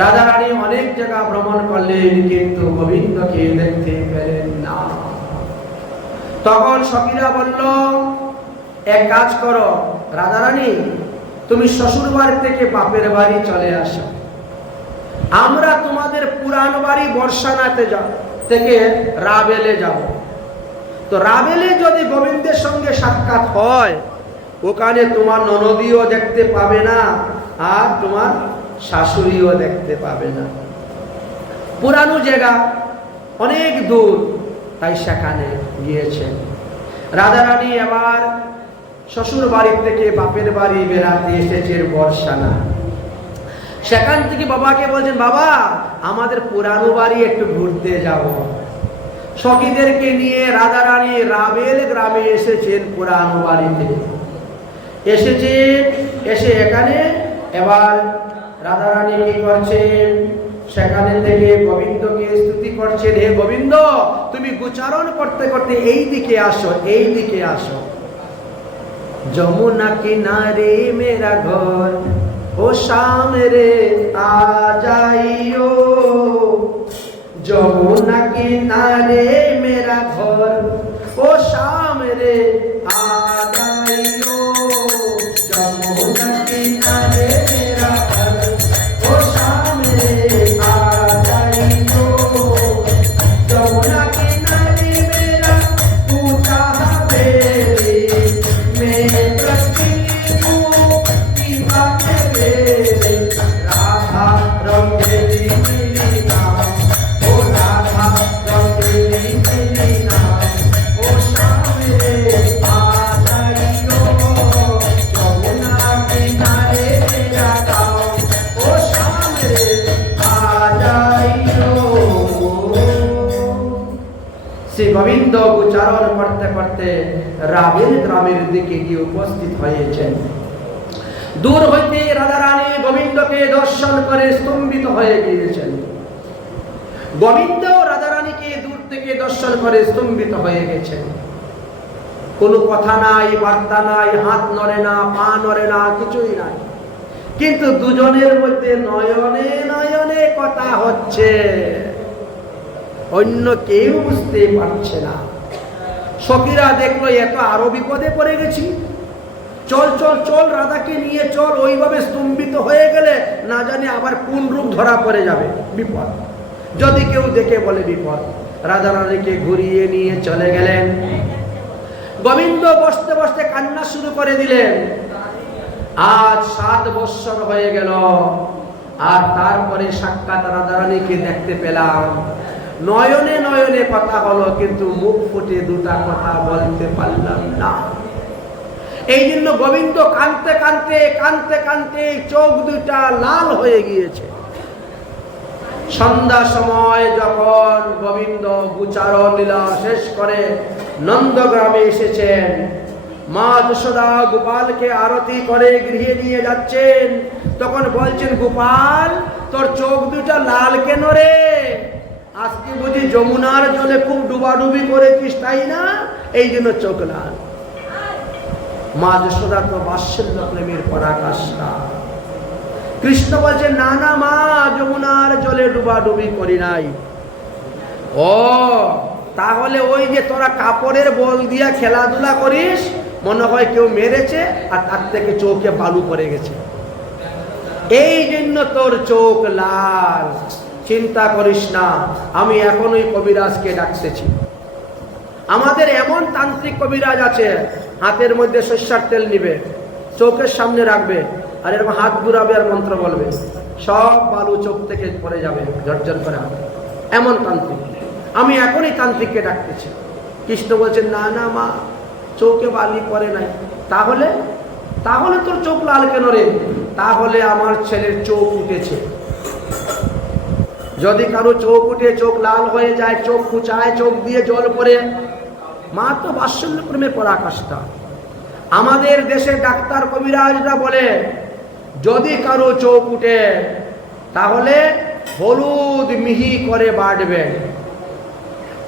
রাজা রানী অনেক জায়গা ভ্রমণ করলেন, কিন্তু গোবিন্দকে দেখতে পেলেন না। তখন সখীরা বলল, এক কাজ করো রাজা রানী, তুমি শ্বশুর বাড়ি থেকে বাপের বাড়ি চলে আসো, আমরা তোমাদের পুরান বাড়ি বর্ষানাতে থেকে রাবেলে যাব। তো রাবেলে যদি গোবিন্দের সঙ্গে সাক্ষাৎ হয়, ওখানে তোমার ননদীও দেখতে পাবে না, আর তোমার শাশুড়িও দেখতে পাবে না। পুরানো জায়গা, অনেক দূর, তাই সেখানে গিয়েছেন। রাজা রানী এবার শ্বশুর বাড়ি থেকে বাপের বাড়ি বেড়াতে এসেছেন বর্ষানা। সেখান থেকে বাবাকে বলছেন, বাবা আমাদের পুরানো বাড়ি একটু ঘুরতে যাব। সখীদেরকে নিয়ে রাজা রানী রাবেল গ্রামে এসেছেন, পুরানো বাড়িতে এসেছেন। এসে এখানে এবার রাজা রানী কি করছেন, সেখানে থেকে গোবিন্দকে স্তুতি করছেন, হে গোবিন্দ তুমি উচ্চারণ করতে করতে এই দিকে আসো, এই দিকে আসো। যমুনা কিনারে মেরা ঘর, ও শাম রে আ যাইও। যমুনা কিনারে মেরা ঘর, ও শাম রে আ যাইও। যমুনা কিনারে মেরা ঘর, ও শাম রে আ যাইও। যমুনা কিনারে মেরা তু চাহবে मैं प्रति हूँ की बातें मेरे। राधा रंगेली मेरी नाम, ओ राधा रंगेली मेरी नाम, ओ शाम रे आ जाइयो। यमुना किनारे मेरा गाँव, ओ शाम रे आ जाइयो। শ্রী গোবিন্দ উচ্চারণ করতে করতে রাবেল গ্রামের দিকে গিয়ে উপস্থিত হয়েছেন। দূর হইতে রাজা রানী গোবিন্দকে দর্শন করে স্তম্ভিত হয়ে গিয়েছেন। গোবিন্দ রাজা রানীকে দূর থেকে দর্শন করে স্তম্ভিত হয়ে গেছেন। কোনো কথা নাই, বার্তা নাই, হাত নড়ে না, পা নড়ে না, কিছুই নাই, কিন্তু দুজনের মধ্যে নয়নে নয়নে কথা হচ্ছে, অন্য কেউ বুঝতে পারছে না। সখীরা দেখলো এত আরো বিপদে পড়ে গেছি, চল চল চল রাধাকে নিয়ে চল, ওইভাবে স্তম্ভিত হয়ে গেলে না জানি আবার কোন রূপ ধরা পড়ে যাবে, বিপদ। যদি কেউ দেখে বলে বিপদ। রাজা রানীকে ঘুরিয়ে নিয়ে চলে গেলেন। গোবিন্দ বসতে বসতে কান্না শুরু করে দিলেন। আজ 7 বৎসর হয়ে গেল, আর তারপরে সাক্ষাৎ রাজা রানীকে দেখতে পেলাম। নয়নে নয়নে কথা হলো, কিন্তু মুখ ফুটে দুটা কথা বলতে পারলাম না। এই জন্য গোবিন্দ কাঁদতে কাঁদতে কাঁদতে কাঁদতে চোখ দুটা লাল হয়ে গিয়েছে। সন্ধ্যা সময় যখন গোবিন্দ উচ্চারণ লীলা শেষ করে নন্দগ্রামে এসেছেন, মা যশোদা গোপালকে আরতি করে গৃহে নিয়ে যাচ্ছেন, তখন বলছেন, গোপাল তোর চোখ দুটা লাল কেন রে? আজকে বুঝি যমুনার জলে খুব ডুবাডুবি করেছিস, তাই না? এই জন্য চোখ লাল। মা যশোদা তো বাৎসল্য প্রেমের পরাকাষ্ঠা। কৃষ্ণ বলছে, না না মা, যমুনার জলে ডুবাডুবি করি নাই। ও তাহলে ওই যে তোরা কাপড়ের বল দিয়া খেলাধুলা করিস, মনে হয় কেউ মেরেছে আর তার থেকে চোখে বালু পড়ে গেছে, এই জন্য তোর চোখ লাল। চিন্তা করিস না, আমি এখনই কবিরাজকে ডাকতেছি। আমাদের এমন তান্ত্রিক কবিরাজ আছে, হাতের মধ্যে সরষের তেল নিবে, চোখের সামনে রাখবে, আর এরকম হাত ঘুরাবে আর মন্ত্র বলবে, সব বালু চোখ থেকে পড়ে যাবে ঝরঝর করে। এমন তান্ত্রিক, আমি এখনই তান্ত্রিককে ডাকতেছি। কৃষ্ণ বলছেন, না না মা, চোখে বালি পড়ে নাই। তাহলে তাহলে তোর চোখ লাল কেন রে? তাহলে আমার ছেলের চোখ উঠেছে। যদি কারো চোখ উঠে চোখ লাল হয়ে যায়, চোখ খুঁচায়, চোখ দিয়ে জল পড়ে, মা তো বাৎসল্য প্রেমে পরাকাষ্ঠা। আমাদের দেশে ডাক্তার কবিরাজরা বলে, যদি কারো চোখ উঠে তাহলে হলুদ মিহি করে বাটবে,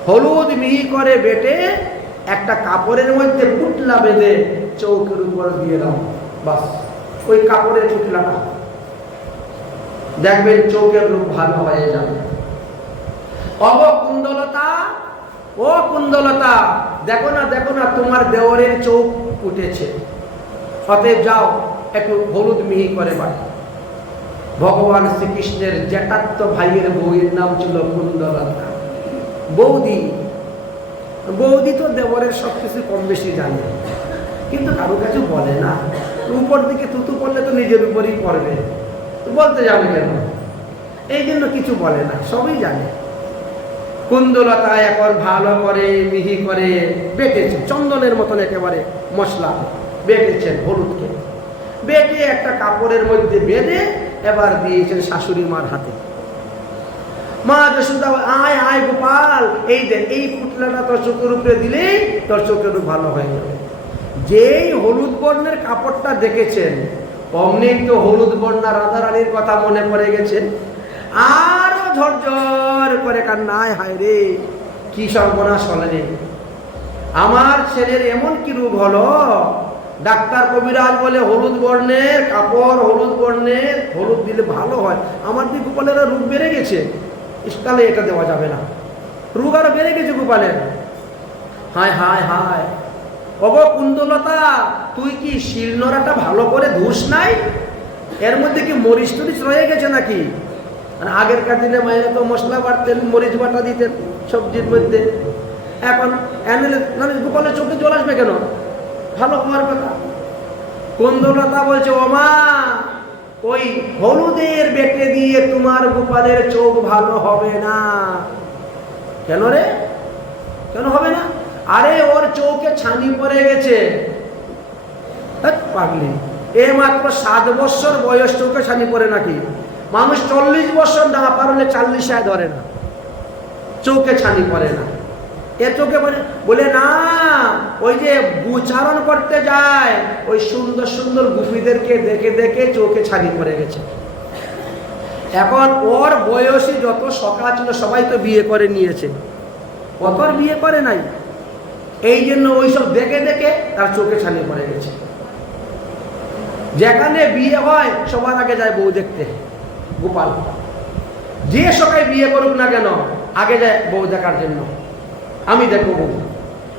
হলুদ মিহি করে বেটে একটা কাপড়ের মধ্যে পুটলা বেঁধে চৌকের উপর দিয়ে দাও, বাস ওই কাপড়ের পুটলাটা। দেখবেন চোখের রূপ ভালো হয়ে যাবে। অব কুণ্ডলতা, ও কুণ্ডলতা, দেখো না তোমার দেওরের চোখ উঠেছে, অতএব যাও একটু হলুদ মিহি করে বাড়ি। ভগবান শ্রীকৃষ্ণের জ্যাঠাত্ম ভাইয়ের বউয়ের নাম ছিল কুণ্ডলতা। বৌদি তো দেবরের সবকিছু কম বেশি জানে, কিন্তু কারো কাছে বলে না। উপর দিকে তুতু পড়লে তো নিজের উপরই পড়বে, বলতে যাবে কেন? এই জন্য কিছু বলে না, সবই জানে। কুণ্ডলতা এখন ভালো করে মিহি করে বেটেছে, চন্দনের মতন একেবারে মশলা বেটেছেন হলুদকে। বেটে একটা কাপড়ের মধ্যে বেঁধে এবার দিয়েছেন শাশুড়ি মার হাতে। মা যশোদা, আয় আয় গোপাল, এই দেখ এই পুতলাটা তোর চোখের উপরে দিলেই তোর চোখের উপর ভালো হয়ে যাবে। যেই হলুদ বর্ণের কাপড়টা দেখেছেন, অমনি তো হলুদ বর্ণা রাধারানীর কথা মনে পড়ে গেছে। আরো ঝরঝর করে কান্নায়, হায় রে কি সর্বনাশ হলো রে, আমার ছেলের এমন কি রোগ হলো। ডাক্তার কবিরাজ বলে হলুদ বর্ণের কাপড়, হলুদ বর্ণের হলুদ দিলে ভালো হয়। আমার দিকে গোপালের রোগ বেড়ে গেছে, ইস্কালে এটা দেওয়া যাবে না, রোগ আরো বেড়ে গেছে গোপালের। হায় হায় হায়, অব কুণ্ডলতা, তুই কি শিলনোড়াটা ভালো করে ধুস নাই? এর মধ্যে কি মরিচ টরিচ রয়ে গেছে নাকি? আগেরকার দিনে মায়েরা তো মশলা বাটতেন, মরিচ বাটা দিতেন সবজির মধ্যে। এখন গোপালের চোখে জল আসবে কেন? ভালো হওয়ার কথা। কুণ্ডলতা বলছে, ও মা, ওই হলুদের বেটে দিয়ে তোমার গোপালের চোখ ভালো হবে না। কেন রে, কেন হবে না? আরে ওর চোখে ছানি পড়ে গেছে। পাগলি, এ মাত্র 7 বছর বয়স, চোখে ছানি পড়ে নাকি? মানুষ 40 বছর না পারলে 40 ধরে না, চোখে ছানি পড়ে না। এ চোখে বলে না, ওই যে উচ্চারণ করতে যায়, ওই সুন্দর সুন্দর গুপিদেরকে দেখে দেখে চোখে ছানি পড়ে গেছে। এখন ওর বয়সী যত সখা ছিল সবাই তো বিয়ে করে নিয়েছে, কত বিয়ে করে নাই। এই জন্য ওইসব দেখে দেখে তার চোখে ছানি পড়ে গেছে। যেখানে বিয়ে হয় সবার আগে যায় বউ দেখতে গোপাল। যে সবাই বিয়ে করুক না কেন আগে যায় বউ দেখার জন্য। আমি দেখবো বউ,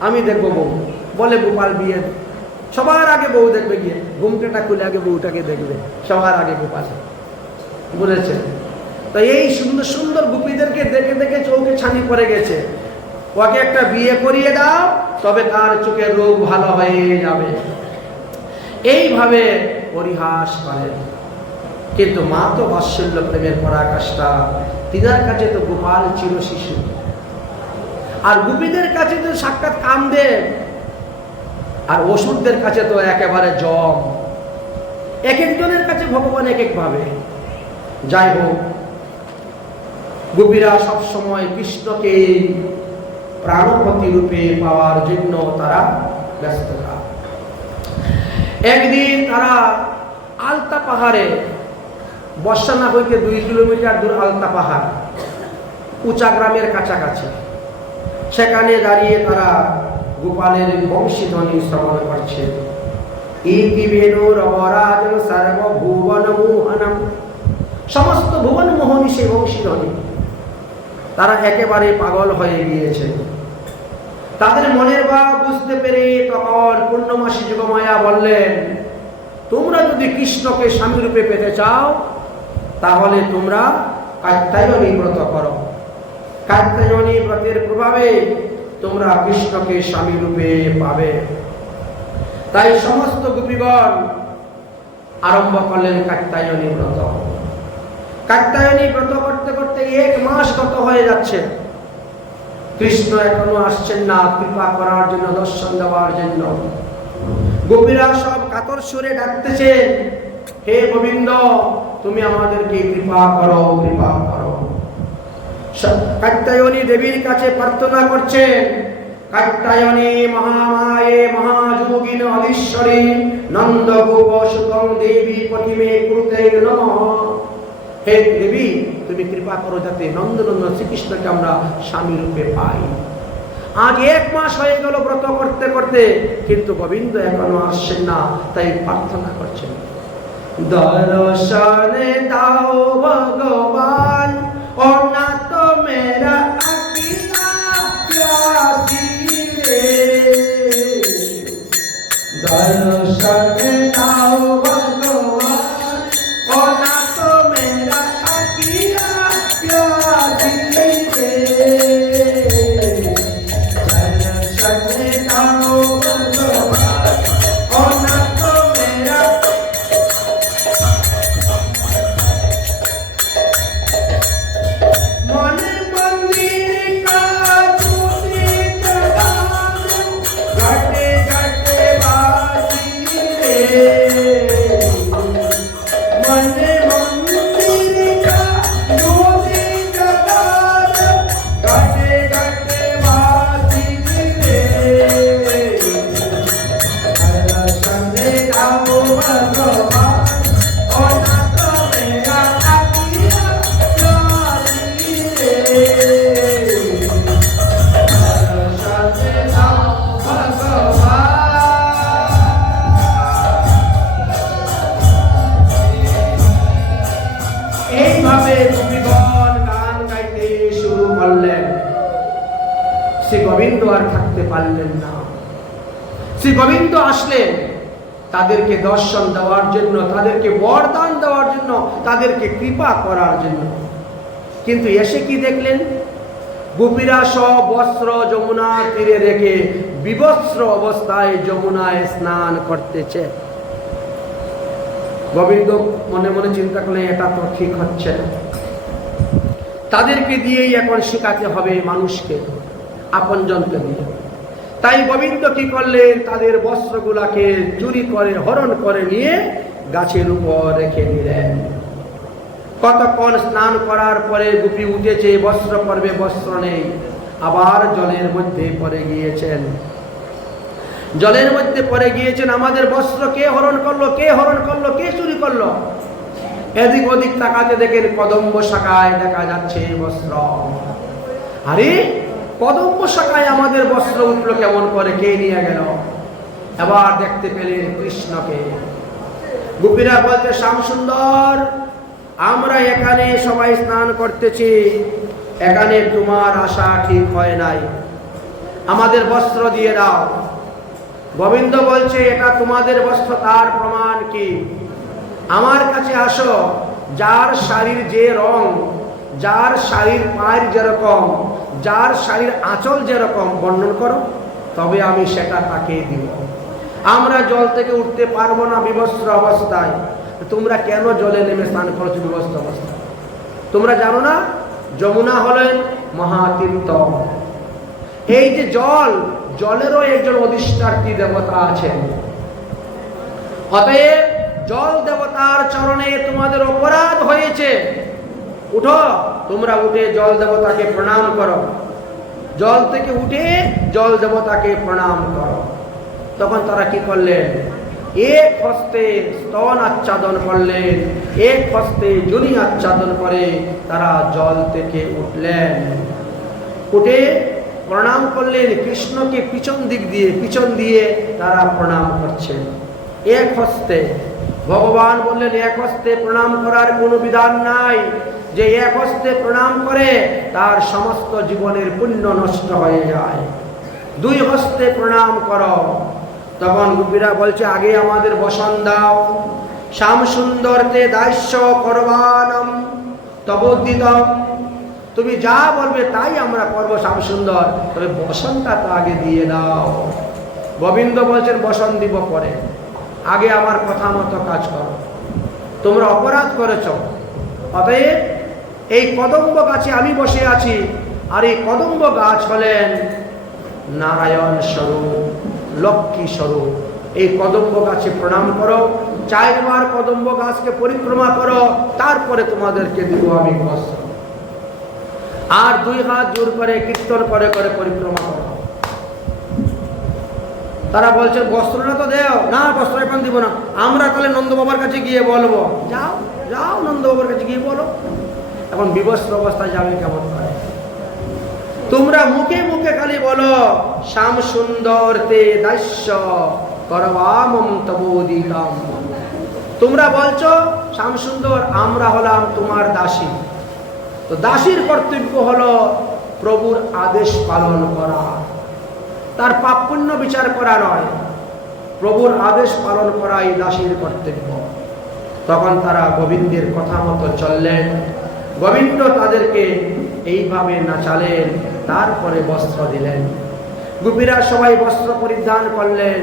আমি দেখবো বউ বলে গোপাল বিয়ে সবার আগে বউ দেখবে, গিয়ে ঘুমটাটা খুলে আগে বউটাকে দেখবে সবার আগে গোপাল, বলেছে। তো এই সুন্দর সুন্দর গোপীদেরকে দেখে দেখে চোখে ছানি পড়ে গেছে। ওকে একটা বিয়ে করিয়ে দাও, তবে তার চোখের রোগ ভালো হয়ে যাবে। এইভাবে পরিহাস করেন। কিন্তু মা তো বাৎসল্য প্রেমের পরাকাষ্ঠা, তিনার কাছে তো গোপাল চির শিশু, আর গোপীদের কাছে তো সাক্ষাৎ কামদেব, আর অসুরদের কাছে তো একেবারে জম। এক একজনের কাছে ভগবান এক এক ভাবে। যাই হোক, গোপীরা সবসময় কৃষ্ণকে প্রাণপতি রূপে পাওয়ার জন্য তারা ব্যস্ত। একদিন তারা আলতা পাহাড়ে, বর্ষানা হইতে 2 কিলোমিটার দূর আলতা পাহাড়, উঁচা গ্রামের কাছাকাছি, সেখানে দাঁড়িয়ে তারা গোপালের বংশীধ্বনি শ্রবণ করছে। ইতি বেণুর অবরাজন সর্বভুবন মোহনম, সমস্ত ভুবন মোহনী সেই বংশীধ্বনি। তারা একেবারে পাগল হয়ে গিয়েছে। তাদের মনের ভাব বুঝতে পেরে তখন পূর্ণমাসী যোগমায়া বললেন, তোমরা যদি কৃষ্ণকে স্বামী রূপে পেতে চাও তাহলে তোমরা কাত্যায়নী ব্রত করো। কাত্যায়নী ব্রতের প্রভাবে তোমরা কৃষ্ণকে স্বামী রূপে পাবে। তাই সমস্ত গোপীগণ আরম্ভ করলেন কাত্যায়নী ব্রত। কাত্যায়নী ব্রত করতে করতে 1 মাস গত হয়ে যাচ্ছে। কৃষ্ণ এখনো আসছেন না কৃপা করার জন্য, দর্শন দেওয়ার জন্য। গোপীরা সব কাতর সুরে ডাকতেছেন, হে গোবিন্দ, তুমি আমাদেরকে কৃপা করো, কৃপা করো। কাত্যায়নী দেবীর কাছে প্রার্থনা করছেন, কাত্যায়নী মহামায়ে মহাযোগিন অধীশ্বরী নন্দ গোপ সুতং দেবী প্রতিমে কুরুতে নমঃ। হে দেবী, তুমি কৃপা করো যাতে নন্দনন্দন শ্রীকৃষ্ণকে আমরা স্বামী রূপে পাই। আজ 1 মাস হয়ে গেল ব্রত করতে করতে, কিন্তু গোবিন্দ এখনো আসছেন না। তাই প্রার্থনা করছেন, दर्शन दाओ भगवान और ना तो मेरा अकीदा प्यासी रे। दर्शन दाओ भगवान और ना तो मेरा अकीदा प्यासी रे। दर्शन दाओ भगवान और ना तो मेरा শ্রী গোবিন্দ আর থাকতে পারলেন না। শ্রী গোবিন্দ আসলেন তাদেরকে দর্শন দেওয়ার জন্য, তাদেরকে বরদান দেওয়ার জন্য, তাদেরকে কৃপা করার জন্য। কিন্তু এসে কি দেখলেন? গোপীরা সব বস্ত্র যমুনার তীরে রেখে বিবস্ত্র অবস্থায় যমুনায় স্নান করতেছে। গোবিন্দ মনে মনে চিন্তা করলেন এটা তো ঠিক হচ্ছে না, তাদেরকে দিয়েই এখন শেখাতে হবে মানুষকে, আপনজনকে দিয়ে। তাই গোবিন্দ কি করলেন? তাদের বস্ত্রগুলাকে চুরি করে হরণ করে নিয়ে গাছের উপর রেখে দিলেন। কতক্ষণ স্নান করার পরে গোপী উঠেছে, বস্ত্র পরবে, বস্ত্র নেই, আবার জলের মধ্যে পড়ে গিয়েছেন। জলের মধ্যে পড়ে গিয়েছেন। আমাদের বস্ত্র কে হরণ করলো? কে হরণ করলো? কে চুরি করলো? এদিক ওদিক তাকাতে দেখেন কদম্ব শাখায় দেখা যাচ্ছে বস্ত্র। আরে কদম্ব শাখায় আমাদের বস্ত্র উঠলো কেমন করে? কে নিয়ে গেল? এবার দেখতে পেলেন কৃষ্ণকে। গোপীরা বলতে, শ্যামসুন্দর, আমরা এখানে সবাই স্নান করতেছি, এখানে তোমার আসা ঠিক হয় নাই, আমাদের বস্ত্র দিয়ে দাও। গোবিন্দ বলছে, এটা তোমাদের বস্ত্র, তার প্রমাণ কি? আমার কাছে আসো, যার শাড়ির যে রং, যার শাড়ির পায়ের যেরকম, যার শাড়ির আঁচল যেরকম বর্ণন করো, তবে আমি সেটা তাকে দিব। আমরা জল থেকে উঠতে পারবো না বিবস্ত্র অবস্থায়, তোমরা কেন জলে নেমে স্নান করছো বিবস্ত্র অবস্থায়? তোমরা জানো না যমুনা হলেন মহাতীর্থ। এই যে জল, জলেরও একজন অধিষ্ঠাত্রী দেবতা আছেন। অতএব জল দেবতার চরণে তোমাদের অপরাধ হয়েছে, উঠো, তোমরা উঠে জল দেবতাকে প্রণাম করো। জল থেকে উঠে জল দেবতাকে প্রণাম করো। তখন তারা কি করলেন? এক হস্তে স্তন আচ্ছাদন করলেন, এক হস্তে যোনি আচ্ছাদন করে তারা জল থেকে উঠলেন। উঠে প্রণাম করলেন কৃষ্ণকে পিছন দিক দিয়ে, পিছন দিয়ে তারা প্রণাম করছেন এক হস্তে। ভগবান বললেন, এক হস্তে প্রণাম করার কোনো বিধান নাই, যে এক হস্তে প্রণাম করে তার সমস্ত জীবনের পুণ্য নষ্ট হয়ে যায়। দুই হস্তে প্রণাম করো। তখন গোপীরা বলছে, আগে আমাদের বসন দাও। শ্যাম সুন্দরতে দাস্য করবানম তবোদিতম, তুমি যা বলবে তাই আমরা করবো শ্যাম সুন্দর, তবে বসনটা তো আগে দিয়ে দাও। গোবিন্দ বলছেন, বসন দিব পরে, আগে আমার কথা মতো কাজ করো। তোমরা অপরাধ করেছ, অতএব এই কদম্ব গাছে আমি বসে আছি, আর এই কদম্ব গাছ হলেন নারায়ণ স্বরূপ, লক্ষ্মী স্বরূপ। এই কদম্ব গাছে প্রণাম করো, 4 বার কদম্ব গাছকে পরিক্রমা করো, তারপরে তোমাদেরকে দিব আমি বস্ত্র। আর 2 হাত জোর করে কীর্তন করে করে পরিক্রমা করো। তারা বলছেন, বস্ত্রটা তো দেও না, বস্ত্র এখন দিব না, আমরা তাহলে নন্দ বাবার কাছে গিয়ে বলবো। যাও যাও, নন্দ বাবার কাছে গিয়ে বলো। এখন বিবস্ত্র অবস্থায় যাবে কেমন করে? তোমরা মুখে মুখে খালি বলো, শ্যাম সুন্দর তে দাস্য করবামম তবোদিতম। তোমরা বলছো শ্যামসুন্দর আমরা হলাম তোমার দাসী, তো দাসীর কর্তব্য হলো প্রভুর আদেশ পালন করা, তার পাপ পুণ্য বিচার করা নয়, প্রভুর আদেশ পালন করাই দাসীর কর্তব্য। তখন তারা গোবিন্দের কথা মতো চললেন, গোবিন্দ তাদেরকে এইভাবে নাচালেন, তারপরে বস্ত্র দিলেন। গোপীরা সবাই বস্ত্র পরিধান করলেন,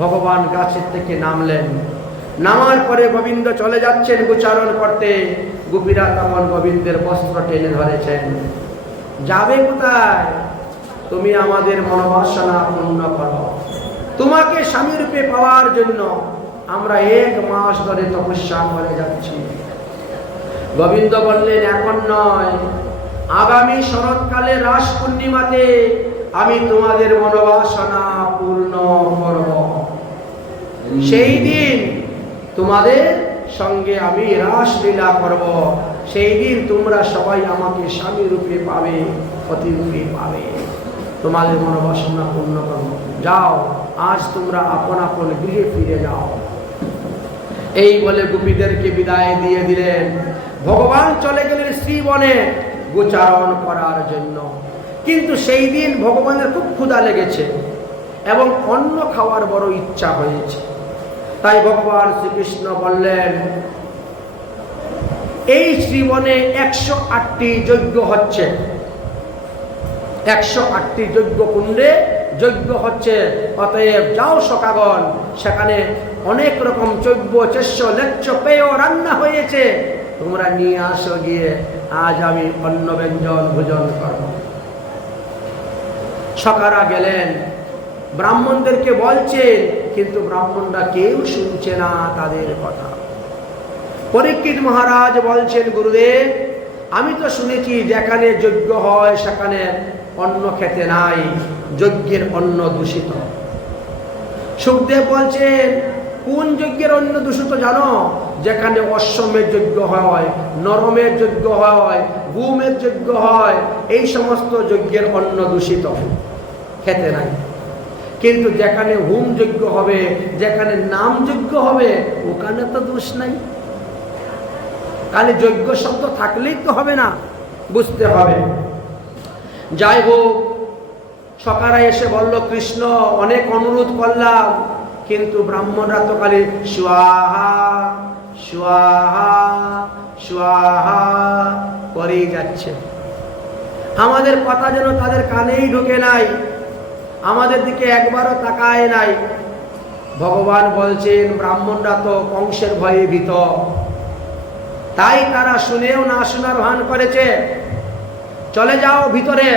ভগবান গাছের থেকে নামলেন, নামার পরে গোবিন্দ চলে যাচ্ছেন গোচারণ করতে। গোপীরা তখন গোবিন্দের বস্ত্র টেনে ধরেছেন, যাবে কোথায়? তুমি আমাদের মনোবাসনা পূর্ণ করো, তোমাকে স্বামী রূপে পাওয়ার জন্য আমরা 1 মাস ধরে তপস্যা করে যাচ্ছি। গোবিন্দ বললেন, এখন নয়, আগামী শরৎকালে রাস পূর্ণিমাতে আমি তোমাদের মনোবাসনা পূর্ণ করব। সেই দিন তোমাদের সঙ্গে আমি রাসলীলা করব, সেই দিন তোমরা সবাই আমাকে স্বামী রূপে পাবে, পতি রূপে পাবে, তোমাদের মনোবাসনা পূর্ণ করব। যাও, আজ তোমরা আপন আপন গৃহে ফিরে যাও। এই বলে গোপীদেরকে বিদায় দিয়ে দিলেন। ভগবান চলে গেলেন শ্রীবনে গোচারণ করার জন্য। কিন্তু সেই দিন ভগবানের খুব ক্ষুধা লেগেছে এবং অন্ন খাওয়ার বড় ইচ্ছা হয়েছে। তাই ভগবান শ্রীকৃষ্ণ বললেন, এই শ্রীবনে 108টি যজ্ঞ হচ্ছে, 108টি যজ্ঞ কুণ্ডে যজ্ঞ হচ্ছে, অতএব যাও সখাগণ, সেখানে অনেক রকম চৈব্য চেষ্য লেচ্ছ পেয় রান্না হয়েছে, তোমরা নিয়ে আসো, গিয়ে আজ আমি অন্ন ব্যঞ্জন ভোজন করব। সখারা গেলেন, ব্রাহ্মণদেরকে বলছেন, কিন্তু ব্রাহ্মণরা কেউ শুনছে না তাদের কথা। পরীক্ষিত মহারাজ বলছেন, গুরুদেব আমি তো শুনেছি যেখানে যজ্ঞ হয় সেখানে অন্ন খেতে নাই, যজ্ঞের অন্ন দূষিত। সুখদেব বলছেন, কোন যজ্ঞের অন্ন দূষিত জানো? যেখানে অশ্বমের যজ্ঞ হয়, নরমের যজ্ঞ হয়, গুমের যজ্ঞ হয়, এই সমস্ত যজ্ঞের অন্ন দূষিত, খেতে নাই। কিন্তু যেখানে হোম যজ্ঞ হবে, যেখানে নাম যজ্ঞ হবে, ওখানে তো দোষ নাই। খালি যজ্ঞ শব্দ থাকলেই তো হবে না, বুঝতে হবে। যাই হোক, সখারা এসে বলল, কৃষ্ণ অনেক অনুরোধ করলাম, কিন্তু ব্রাহ্মণরা তো খালি স্বাহা স্বাহা স্বাহা করেই যাচ্ছে। আমাদের কথা যেন তাদের কানেই ঢুকে নাই, আমাদের দিকে একবারও তাকায় নাই। ভগবান বলছেন, ব্রাহ্মণরা তো কংসের ভয়ে ভীত, তাই তারা শুনেও না শোনার ভান করেছে। চলে যাও ভিতরে,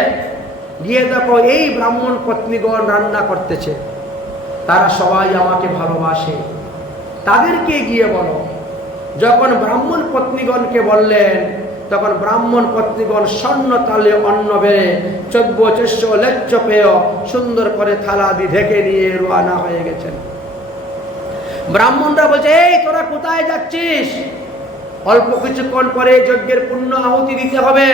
গিয়ে দেখো এই ব্রাহ্মণ পত্নীগণ রান্না করতেছে, তারা সবাই আমাকে ভালোবাসে, তাদেরকে গিয়ে বলো। যখন ব্রাহ্মণ পত্নীগণকে বললেন, তখন ব্রাহ্মণ পত্নীগণ স্বর্ণ তালে অন্ন বেড়ে চৈব্য চেষ্য লেচ্ছ পেয় সুন্দর করে থালা দিয়ে ঢেকে নিয়ে রওনা হয়ে গেছেন। ব্রাহ্মণরা বলছে, এই তোরা কোথায় যাচ্ছিস? অল্প কিছুক্ষণ পরে যজ্ঞের পূর্ণ আহুতি দিতে হবে।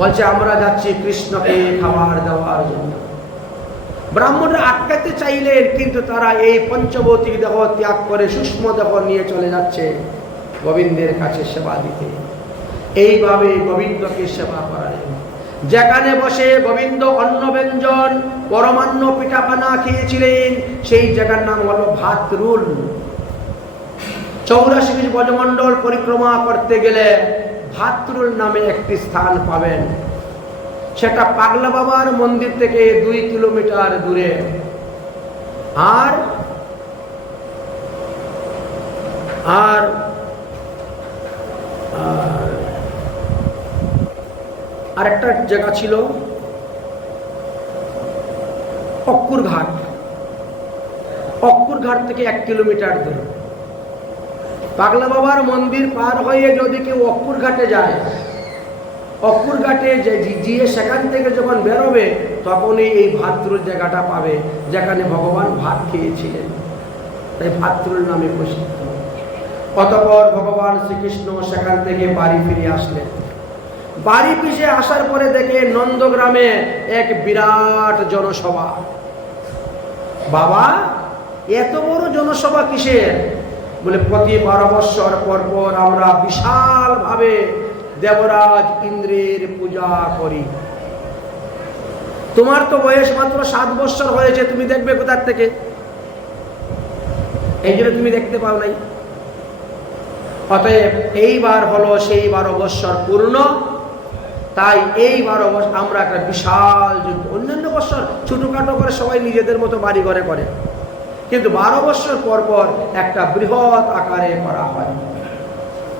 বলছে, আমরা যাচ্ছি কৃষ্ণকে খাবার দেওয়ার জন্য। ব্রাহ্মণরা আটকাতে চাইলেন, কিন্তু তারা এই পঞ্চভৌতিক দেহ ত্যাগ করে সূক্ষ্ম দেহ নিয়ে চলে যাচ্ছে গোবিন্দের কাছে সেবা দিতে। এইভাবে গোবিন্দকে সেবা করালেন। যেখানে বসে গোবিন্দ অন্ন ব্যঞ্জন পরমান্ন পিঠাপানা খেয়েছিলেন, সেই জায়গার নাম হলো ভাতরুল। 84 ব্রজমণ্ডল পরিক্রমা করতে গেলে ভাতরুল নামে একটি স্থান পাবেন। সেটা পাগলা বাবার মন্দির থেকে 2 কিলোমিটার দূরে। আর আর আরেকটা জায়গা ছিল অক্কুর ঘাট। অক্কুর ঘাট থেকে 1 কিলোমিটার দূরে। পাগলা বাবার মন্দির পার হয়ে যদি কেউ অক্কুর ঘাটে যায়, অক্কুর ঘাটে গিয়ে সেখান থেকে যখন বেরোবে, তখনই এই ভাতরুল জায়গাটা পাবে, যেখানে ভগবান ভাত খেয়েছিলেন, তাই ভাতরুল নামে প্রসিদ্ধ। অতঃপর ভগবান শ্রীকৃষ্ণ সেখান থেকে বাড়ি ফিরে আসলেন। বাড়ি পিছে আসার পরে দেখে নন্দগ্রামে এক বিরাট জনসভা। বাবা এত বড় জনসভা কিসের? বলে প্রতি 12 বৎসর পর পর আমরা বিশাল ভাবে দেবরাজ ইন্দ্রের পূজা করি। তোমার তো বয়স মাত্র 7 বৎসর হয়েছে, তুমি দেখবে কোথার থেকে? এই জন্য তুমি দেখতে পাও নাই। অতএব এইবার হলো সেই 12 বৎসর পূর্ণ, তাই এই 12 বৎসর আমরা একটা বিশাল যুদ্ধ। অন্যান্য বৎসর ছোটখাটো করে সবাই নিজেদের মতো বাড়ি ঘরে করে, কিন্তু 12 বৎসর পর পর একটা বৃহৎ আকারে করা হয়।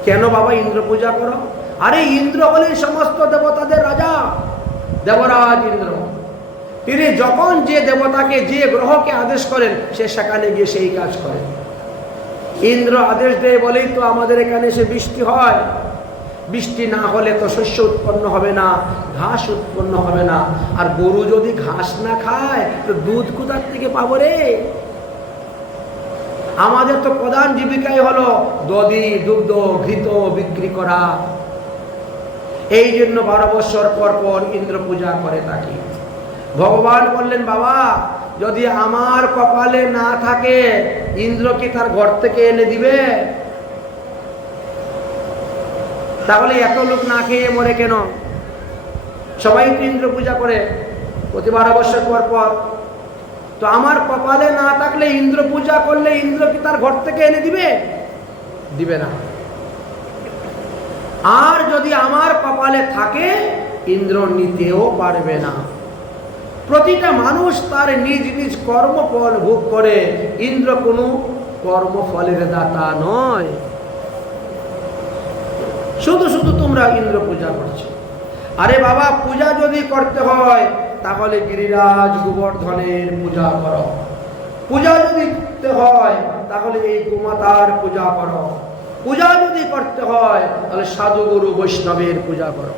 কেন বাবা ইন্দ্র পূজা করো? আরে ইন্দ্র হলেন সমস্ত দেবতাদের রাজা, দেবরাজ ইন্দ্র। তিনি যখন যে দেবতাকে, যে গ্রহকে আদেশ করেন, সে সেখানে গিয়ে সেই কাজ করেন। ইন্দ্র আদেশ দেয় বলেই তো আমাদের এখানে সে বৃষ্টি হয়। বৃষ্টি না হলে তো শস্য উৎপন্ন হবে না, ঘাস উৎপন্ন হবে না। আর গরু যদি ঘাস না খায় তো দুধ কোথার থেকে পাবো রে? আমাদের তো প্রধান জীবিকাই হলো দধি, দুগ্ধ, ঘৃত বিক্রি করা। এই জন্য 12 বৎসর পর পর ইন্দ্র পূজা করে থাকি। ভগবান বললেন, বাবা যদি আমার কপালে না থাকে, ইন্দ্র কি তার ঘর থেকে এনে দিবে? তাহলে এত লোক না খেয়ে মরে কেন? সবাই তো ইন্দ্র পূজা করে প্রতি 12 বৎসর পর পর। তো আমার কপালে না থাকলে, ইন্দ্র পূজা করলে ইন্দ্র কি তার ঘর থেকে এনে দিবে? দিবে না। আর যদি আমার কপালে থাকে, ইন্দ্র নিতেও পারবে না। প্রতিটা মানুষ তার নিজ নিজ কর্মফল ভোগ করে, ইন্দ্র কোনো কর্মফলের দাতা নয়। শুধু শুধু তোমরা ইন্দ্র পূজা করছো। আরে বাবা, পূজা যদি করতে হয় তাহলে গিরিরাজ গোবর্ধনের পূজা করো। পূজা যদি করতে হয় তাহলে এই গোমাতার পূজা করো। পূজা যদি করতে হয় তাহলে সাধুগুরু বৈষ্ণবের পূজা করো।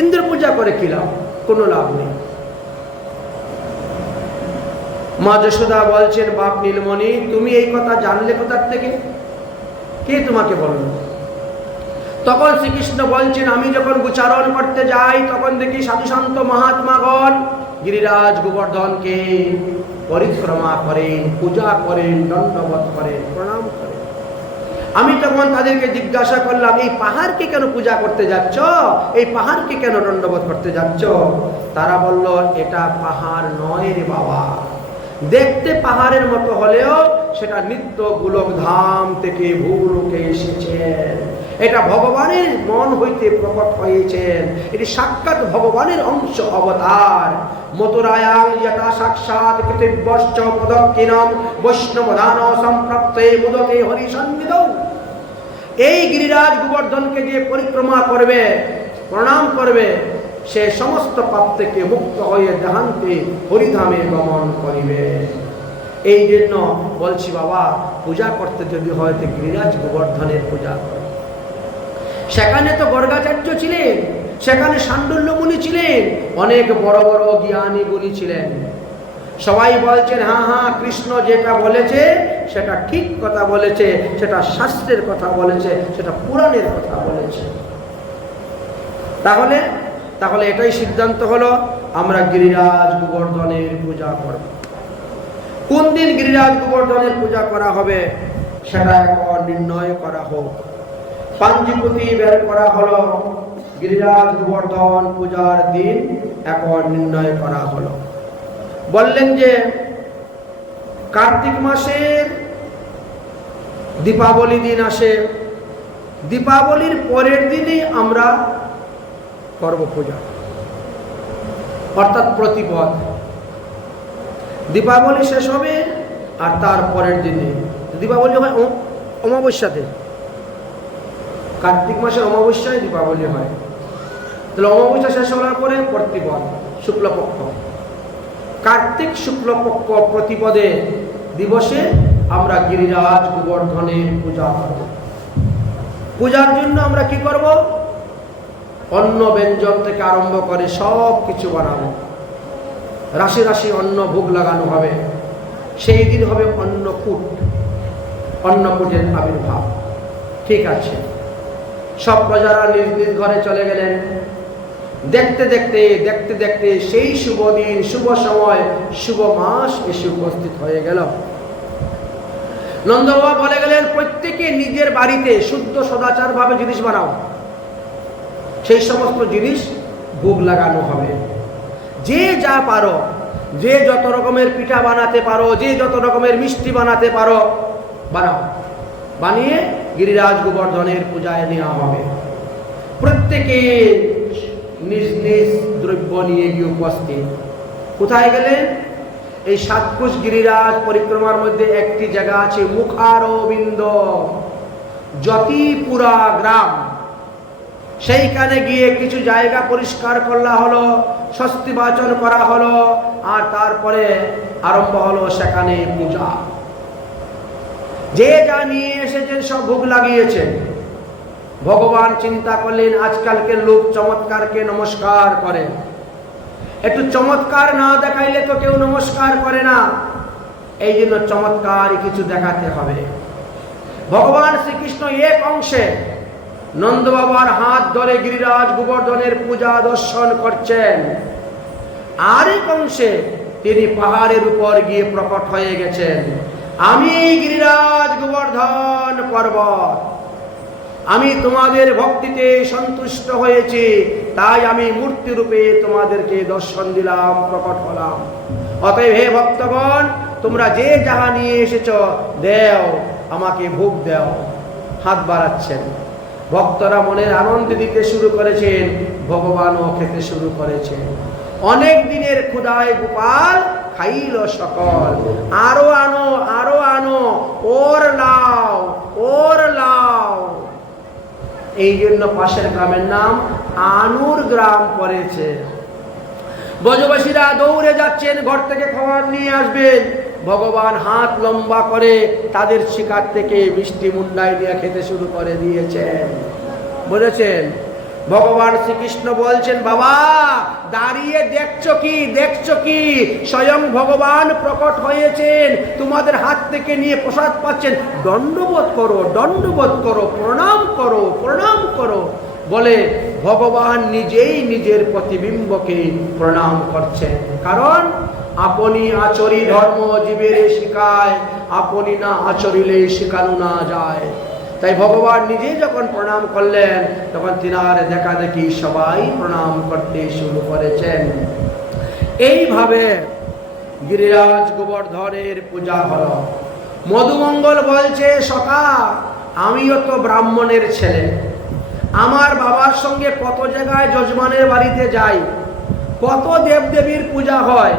ইন্দ্র পূজা করে কি লাভ? কোনো লাভ নেই। মা যশোদা বলছেন, বাপ নীলমণি তুমি এই কথা জানলে কোথার থেকে? কে তোমাকে বলল? তখন শ্রীকৃষ্ণ বলছেন, আমি যখন উচ্চারণ করতে যাই তখন দেখি সাধু সন্ত মহাত্মাগণ গিরিরাজ গোবর্ধনকে পরিক্রমা করেন, পূজা করেন, দণ্ডবত করেন, প্রণাম করেন। আমি তখন তাদেরকে জিজ্ঞাসা করলাম, এই পাহাড়কে কেন পূজা করতে যাচ্ছ? এই পাহাড়কে কেন দণ্ডবত করতে যাচ্ছ? তারা বলল, এটা পাহাড় নয় রে বাবা। দেখতে পাহাড়ের মতো হলেও সেটা নিত্য গোলক ধাম থেকে ভূলোকে এসেছেন। এটা ভগবানের মন হইতে প্রকট হয়েছেন। এটি সাক্ষাৎ ভগবানের অংশ অবতার। মথুরায়াং যথা সাক্ষাৎ কৃতিবশ্চ পদক্ষিণম বৈষ্ণবদান সম্প্রাপ্তে মুদতে হরিসন্নিধৌ। এই গিরিরাজ গোবর্ধনকে যে পরিক্রমা করবে, প্রণাম করবে, সে সমস্ত পাপ থেকে মুক্ত হয়ে দেহান্তে হরিধামে গমন করিবে। এই জন্য বলছি বাবা, পূজা করতে যদি হয় তো গিরিরাজ গোবর্ধনের পূজা করো। সেখানে তো গর্গাচার্য ছিলেন, সেখানে শাণ্ডুল্য মুনি ছিলেন, অনেক বড় বড় জ্ঞানী গুণী ছিলেন। সবাই বলছেন, হ্যাঁ হ্যাঁ, কৃষ্ণ যেটা বলেছে সেটা ঠিক কথা বলেছে, সেটা শাস্ত্রের কথা বলেছে, সেটা পুরাণের কথা বলেছে। তাহলে এটাই সিদ্ধান্ত হলো, আমরা গিরিরাজ গোবর্ধনের পূজা করব। কোন দিন গিরিরাজ গোবর্ধনের পূজা করা হবে সেটা এখন নির্ণয় করা হোক। পাঞ্জিপুতি বের করা হলো, গিরিরাজ গোবর্ধন পূজার দিন এখন নির্ণয় করা হলো। বললেন যে কার্তিক মাসের দীপাবলি দিন আসে, দীপাবলির পরের দিনই আমরা করব পূজা, অর্থাৎ প্রতিপদ। দীপাবলি শেষ হবে আর তার পরের দিনে দীপাবলি হয় অমাবস্যাতে। কার্তিক মাসের অমাবস্যায় দীপাবলি হয়। তাহলে অমাবস্যা শেষ হওয়ার পরে প্রতিপদ, শুক্লপক্ষ। কার্তিক শুক্লপক্ষ প্রতিপদে দিবসে আমরা গিরিরাজ গোবর্ধনের পূজা করব। পূজার জন্য আমরা কি করব? অন্ন ব্যঞ্জন থেকে আরম্ভ করে সব কিছু বানাবো। রাশি রাশি অন্ন ভোগ লাগানো হবে। সেই দিন হবে অন্নকূট, অন্নকূটের আবির্ভাব। ঠিক আছে, সব প্রজারা নিজ নিজ ঘরে চলে গেলেন। দেখতে দেখতে দেখতে দেখতে সেই শুভ দিন, শুভ সময়, শুভ মাস এসে উপস্থিত হয়ে গেল। নন্দবাবা বলে গেলেন, প্রত্যেকে নিজের বাড়িতে শুদ্ধ সদাচার ভাবে জিনিস বানাও, সেই সমস্ত জিনিস ভোগ লাগানো হবে। যে যা পারো, যে যত রকমের পিঠা বানাতে পারো, যে যত রকমের মিষ্টি বানাতে পারো বানাও, বানিয়ে গিরিরাজ গোবর্ধনের পূজায় নেওয়া হবে। প্রত্যেকে নিজ নিজ দ্রব্য নিয়ে গিয়ে উপস্থিত। কোথায় গেলেন? এই সাতকুশ গিরিরাজ পরিক্রমার মধ্যে একটি জায়গা আছে মুখারবিন্দ, জ্যোতিপুরা গ্রাম। সেইখানে গিয়ে কিছু জায়গা পরিষ্কার করা হলো, স্বস্তি বাচন করা হলো, আর তারপরে আরম্ভ হলো সেখানে পূজা। যে যা নিয়ে এসেছেন সব ভোগ লাগিয়েছেন। ভগবান চিন্তা করলেন, আজকালকে লোক চমৎকারকে নমস্কার করে, একটু চমৎকার না দেখাইলে তো কেউ নমস্কার করে না, এই জন্য চমৎকার কিছু দেখাতে হবে। ভগবান শ্রীকৃষ্ণ এক অংশে নন্দ বাবার হাত ধরে গিরিরাজ গোবর্ধনের পূজা দর্শন করছেন, আরেক অংশে তিনি পাহাড়ের উপর গিয়ে প্রকট হয়ে গেছেন। আমি গিরিরাজ গোবর্ধন পর্বত, আমি তোমাদের ভক্তিতে সন্তুষ্ট হয়েছি, তাই আমি মূর্তি রূপে তোমাদেরকে দর্শন দিলাম, প্রকট হলাম। অতএব হে ভক্তগণ, তোমরা যে যাহা নিয়ে এসেছ দেও, আমাকে ভোগ দেও। হাত বাড়াচ্ছেন, ভক্তরা মনের আনন্দ দিতে শুরু করেছেন, ভগবানও খেতে শুরু করেছেন। অনেক দিনের ক্ষুধায় গোপাল খাইল সকল, আরো আনো, আরো আনো, ওর লাও, ওর লাও। এই জন্য পাশের গ্রামের নাম আনুর গ্রাম পড়েছে। ব্রজবাসীরা দৌড়ে যাচ্ছেন, ঘর থেকে খাবার নিয়ে আসবেন। ভগবান হাত লম্বা করে তাদের শিকার থেকে মিষ্টি মুন্ডায় নিয়ে খেতে শুরু করে দিয়েছেন। বুঝেছেন? ভগবান শ্রীকৃষ্ণ বলছেন, বাবা দাঁড়িয়ে দেখছো কি, দেখছো কি? স্বয়ং ভগবান প্রকট হয়েছেন, তোমাদের হাত থেকে নিয়ে প্রসাদ পাচ্ছেন, দণ্ডবোধ করো, দণ্ডবোধ করো, প্রণাম করো, প্রণাম করো। বলে ভগবান নিজেই নিজের প্রতিবিম্বকে প্রণাম করছেন। কারণ আপনি আচরি ধর্ম জীবের শিখায়, আপনি না আচরিলে শিখানো না যায়। তাই ভগবান নিজেই যখন প্রণাম করলেন, তখন তিনার দেখা দেখি সবাই প্রণাম করতে শুরু করেছেন। এইভাবে গিরিরাজ গোবর্ধনের পূজা হল। মধুমঙ্গল বলছে, সখা আমিও তো ব্রাহ্মণের ছেলে, আমার বাবার সঙ্গে কত জায়গায় যজমানের বাড়িতে যাই, কত দেবদেবীর পূজা হয়,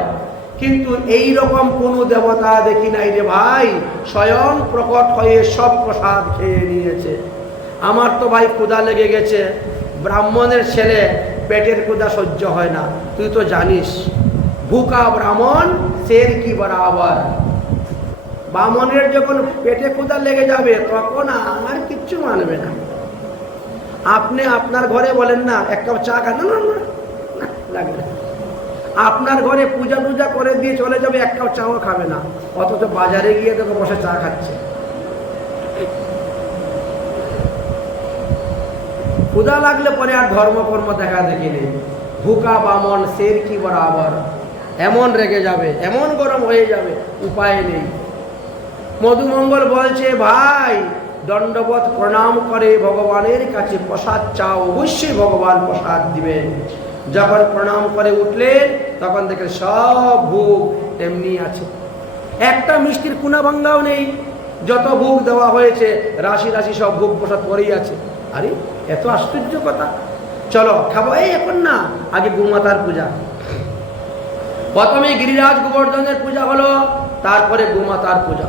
কিন্তু এই রকম কোনো দেবতা দেখি নাই রে ভাই, স্বয়ং প্রকট হয়ে সব প্রসাদ খেয়ে নিয়েছে। আমার তো ভাই ক্ষুধা লেগে গেছে, ব্রাহ্মণের ছেলে, পেটের ক্ষুধা সহ্য হয় না, তুই তো জানিস, ভুকা ব্রাহ্মণ শের কি বরাবর। ব্রাহ্মণের যখন পেটে ক্ষুধা লেগে যাবে, তখন আমার কিচ্ছু মানবে না। আপনি আপনার ঘরে বলেন না এক কাপ চা খান, না না না লাগবে না। আপনার ঘরে পূজা টুজা করে দিয়ে চলে যাবে, এক কাপ চাও খাবে না, অথচ বাজারে গিয়ে দেখো বসে চা খাচ্ছে। ক্ষুধা লাগলে পরে আর ধর্মকর্ম দেখা দেখি নেই। ভুকা বামন শের কি বরাবর, এমন রেগে যাবে, এমন গরম হয়ে যাবে, উপায় নেই। মধুমঙ্গল বলছে, ভাই দণ্ডবোধ প্রণাম করে ভগবানের কাছে প্রসাদ চাও, অবশ্যই ভগবান প্রসাদ দিবেন। যখন প্রণাম করে উঠলেন, তখন দেখে সব ভোগ তেমনি আছে, একটা মিষ্টির কুনা ভাঙ্গাও নেই। যত ভোগ দেওয়া হয়েছে রাশি রাশি সব ভোগ প্রসাদ করেই আছে। আরে এত আশ্চর্য কথা, চলো খাবো। এই এখন না, আগে গোমাতার পূজা। প্রথমে গিরিরাজ গোবর্ধনের পূজা হলো, তারপরে গোমাতার পূজা।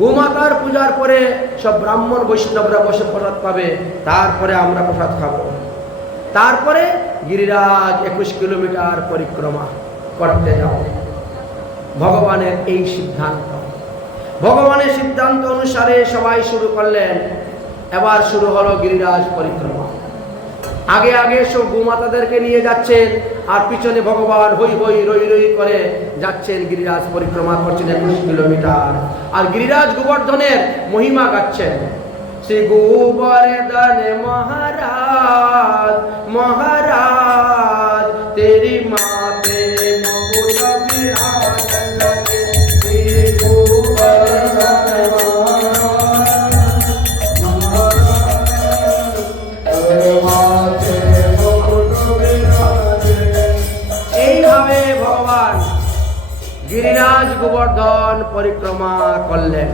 গোমাতার পূজার পরে সব ব্রাহ্মণ বৈষ্ণবরা বসে প্রসাদ পাবে, তারপরে আমরা প্রসাদ খাবো। তারপরে গিরিরাজ 21 কিলোমিটার পরিক্রমা করতে যাও। ভগবানের এই সিদ্ধান্ত, ভগবানের সিদ্ধান্ত অনুসারে সবাই শুরু করলেন। এবার শুরু হলো গিরিরাজ পরিক্রমা। আগে আগে সব গোমাতাদেরকে নিয়ে যাচ্ছেন, আর পিছনে ভগবান হই হই রই রই করে যাচ্ছেন, গিরিরাজ পরিক্রমা করছেন 21 কিলোমিটার। আর গিরিরাজ গোবর্ধনের মহিমা গাচ্ছেন। শ্রী গোবর্ধন মহারাজ মহারাজ গিরিরাজ গোবর্ধন পরিক্রমা করলেন।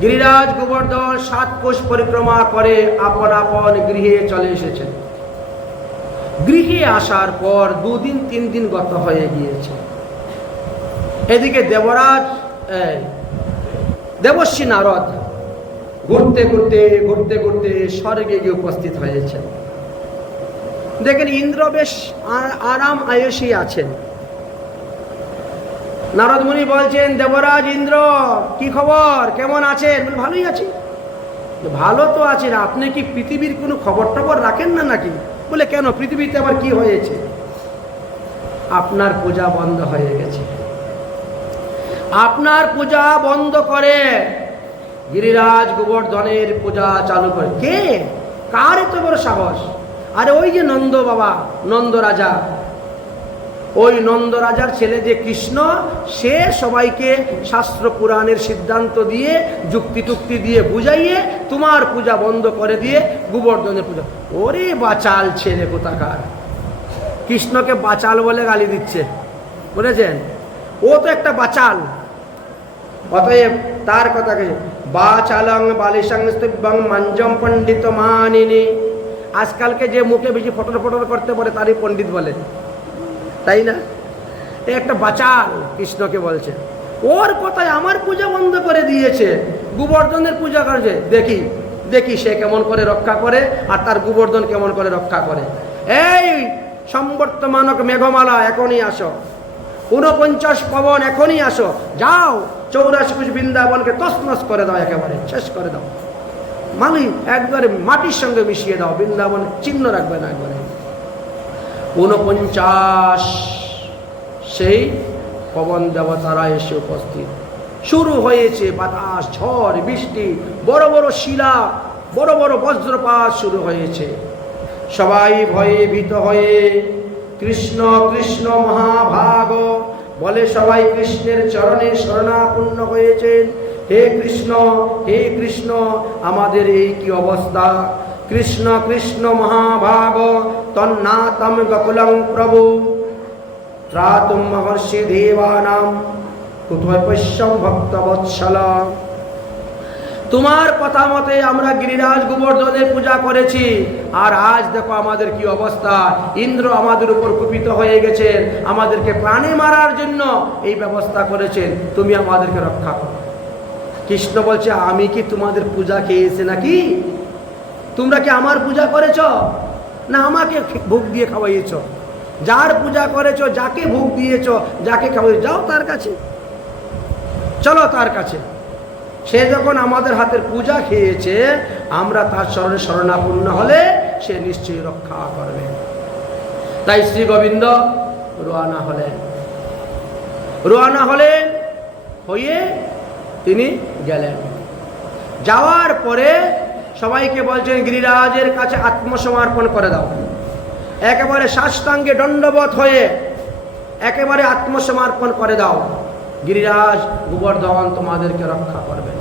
গিরিরাজ গোবর্ধন 7 কোষ পরিক্রমা করে আপন আপন গৃহে চলে এসেছেন। গৃহে আসার পর 2 দিন 3 দিন গত হয়ে গিয়েছে। এদিকে দেবর্ষি নারদ ঘুরতে ঘুরতে স্বর্গে গিয়ে উপস্থিত হয়েছেন। দেখেন ইন্দ্র বেশ আরাম আয়েসে আছেন। নারদ মুনি বলছেন, দেবরাজ ইন্দ্র কি খবর, কেমন আছেন? ভালোই আছি। ভালো তো আছেন, আপনি কি পৃথিবীর কোনো খবর টবর রাখেন না নাকি? বলে কেন, পৃথিবীতে আবার কি হয়েছে? আপনার পূজা বন্ধ হয়ে গেছে। আপনার পূজা বন্ধ করে গিরিরাজ গোবর্ধনের পূজা চালু করে। কে, কার এত বড় সাহস? আরে ওই যে নন্দ বাবা, নন্দ রাজা, ওই নন্দ রাজার ছেলে যে কৃষ্ণ, সে সবাইকে শাস্ত্র পুরাণের সিদ্ধান্ত দিয়ে যুক্তি টুক্তি দিয়ে বুঝাইয়ে তোমার পূজা বন্ধ করে দিয়ে গোবর্ধনের পূজা। ওরে বাচাল ছেলে কোথাকার, কৃষ্ণকে বাচাল বলে গালি দিচ্ছে, বুঝেছেন? ও তো একটা বাচাল। অতএব তার কথাকে বাচালং বালিশং স্তব্যং মঞ্জম পণ্ডিত মানিনি। আজকালকে যে মুখে বেশি ফটর ফটর করতে পারে তারই পণ্ডিত বলে, তাই না? একটা বাচাল কৃষ্ণকে বলছে, ওর কথায় আমার পূজা বন্ধ করে দিয়েছে, গোবর্ধনের পূজা করছে। দেখি দেখি সে কেমন করে রক্ষা করে আর তার গোবর্ধন কেমন করে রক্ষা করে। এই সম্বর্তমানক মেঘমালা, এখনই আসো। 49 পবন, এখনই আসো। যাও 84 কোষ বৃন্দাবনকে তছনছ করে দাও, একেবারে শেষ করে দাও। মালি একবারে মাটির সঙ্গে মিশিয়ে দাও, বৃন্দাবন চিহ্ন রাখবে না একবারে। 49 সেই পবন দেবতারা এসে উপস্থিত। শুরু হয়েছে বাতাস, ঝড়, বৃষ্টি, বড় বড় শিলা, বড় বড় বজ্রপাত শুরু হয়েছে। সবাই ভয়ে ভীত হয়ে কৃষ্ণ কৃষ্ণ মহাভাগ বলে সবাই কৃষ্ণের চরণে শরণাপন্ন হয়েছেন। হে কৃষ্ণ, আমাদের এই কি অবস্থা? কৃষ্ণ কৃষ্ণ মহাভাগ তন্নাতম গকুলং প্রভু ত্রাতুম মহর্ষি দেবানাম কুতপস্যং ভক্তবৎসল। তোমার কথা মতে আমরা গিরিরাজ গোবর্ধনের পূজা করেছি, আর আজ দেখো আমাদের কি অবস্থা। ইন্দ্র আমাদের উপর কুপিত হয়ে গেছেন, আমাদেরকে প্রাণে মারার জন্য এই ব্যবস্থা করেছেন, তুমি আমাদেরকে রক্ষা করো। কৃষ্ণ বলছে, আমি কি তোমাদের পূজা খেয়েছি নাকি? তোমরা কি আমার পূজা করেছ না আমাকে ভোগ দিয়ে খাওয়াইয়েছ? যার পূজা করেছ, যাকে ভোগ দিয়েছ, যাকে খাওয়াই, যাও তার কাছে, চলো তার কাছে। সে যখন আমাদের হাতের পূজা খেয়েছে, আমরা তার চরণে শরণাপন্ন হলে সে নিশ্চয়ই রক্ষা করবে। তাই শ্রী গোবিন্দ রওনা হলেন হয়ে তিনি গেলেন। যাওয়ার পরে সবাইকে বলছেন, গিরিরাজের কাছে আত্মসমর্পণ করে দাও। একেবারে সাষ্টাঙ্গে দণ্ডবত হয়ে একেবারে আত্মসমর্পণ করে দাও। গিরিরাজ গোবর্ধন তোমাদেরকে রক্ষা করবেন।